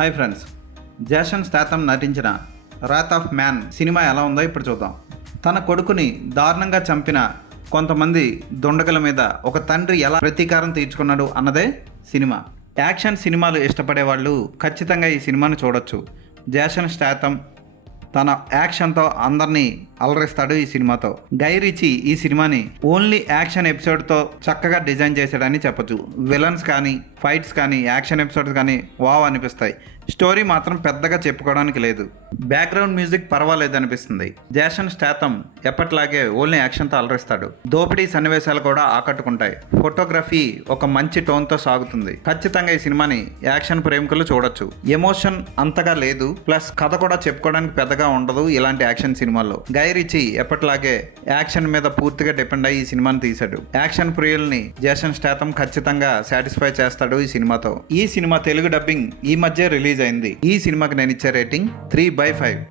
Hi friends, Jason స్టాథమ్ నటించిన రాత్ of man cinema ఎలా ఉందో ఇప్పుడు చూద్దాం. తన కొడుకుని దారుణంగా చంపిన కొంతమంది దుండగుల మీద ఒక తండ్రి ఎలా ప్రతీకారం తీర్చుకున్నాడు అన్నదే సినిమా. యాక్షన్ సినిమాలు ఇష్టపడే వాళ్ళు ఖచ్చితంగా ఈ సినిమాను చూడొచ్చు. జాసన్ స్టాథమ్ తన యాక్షన్తో అందరినీ అలరిస్తాడు ఈ సినిమాతో. గై రిచీ ఈ సినిమాని ఓన్లీ యాక్షన్ ఎపిసోడ్తో చక్కగా డిజైన్ చేశాడని చెప్పొచ్చు. విలన్స్ కానీ, ఫైట్స్ కానీ, యాక్షన్ ఎపిసోడ్స్ కానీ వావ్ అనిపిస్తాయి. స్టోరీ మాత్రం పెద్దగా చెప్పుకోవడానికి లేదు. బ్యాక్గ్రౌండ్ మ్యూజిక్ పర్వాలేదు అనిపిస్తుంది. జాసన్ స్టాథమ్ ఎప్పట్లాగే ఓన్లీ యాక్షన్తో అలరిస్తాడు. దోపిడీ సన్నివేశాలు కూడా ఆకట్టుకుంటాయి. ఫోటోగ్రఫీ ఒక మంచి టోన్తో సాగుతుంది. ఖచ్చితంగా ఈ సినిమాని యాక్షన్ ప్రేమికులు చూడొచ్చు. ఎమోషన్ అంతగా లేదు, ప్లస్ కథ కూడా చెప్పుకోవడానికి పెద్దగా ఉండదు ఇలాంటి యాక్షన్ సినిమాల్లో. గై రిచీ ఎప్పట్లాగే యాక్షన్ మీద పూర్తిగా డిపెండ్ అయ్యి ఈ సినిమాని తీశాడు. యాక్షన్ ప్రియుల్ని జాసన్ స్టాథమ్ ఖచ్చితంగా సాటిస్ఫై చేస్తాడు ఈ సినిమాతో. ఈ సినిమా తెలుగు డబ్బింగ్ ఈ మధ్య రిలీజ్ అయింది. ఈ సినిమాకి నేను ఇచ్చే రేటింగ్ 3/5.